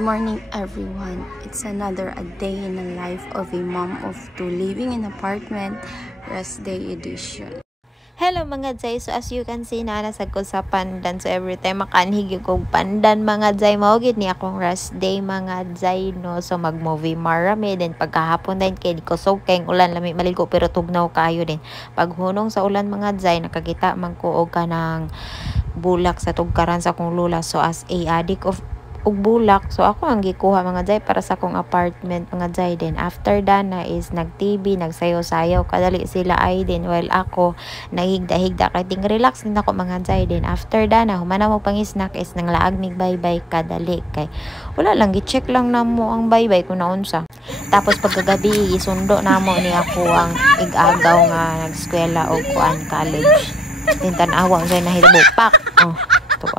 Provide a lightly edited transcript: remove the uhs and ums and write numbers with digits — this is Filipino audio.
morning everyone. It's another a day in the life of a mom of two living in apartment, rest day edition. Hello mga Jay, so as you can see na nasag ko sa pandan, so every time makanhig yung pandan mga Jay, maugit ni akong rest day mga Jay, no. So mag movie marami din pagkahapon din kay di ko so kay ulan lami maligo pero tugnaw kayo din paghunong sa ulan mga Jay, nakakita man ko og kanang bulak sa tugkaran sa akong lula. So as a addict of og bulak, so ako ang gikuha mga Jay para sa akong apartment mga Jay. Din after dana is nag TV, nagsayaw-sayaw kadali sila ay din while ako nahigda-higda kay ting relax din ako mga Jay. Din after dana humana mo pang snack is nang laag mig bye-bye kadali kay wala lang gi-check lang namo ang bye-bye kung naunsa. Tapos pagkagabi isundo namo ni ako ang igagaw nga nag-eskwela o kuan college. Din tan-awa unsay nahitabo pak. Oh, to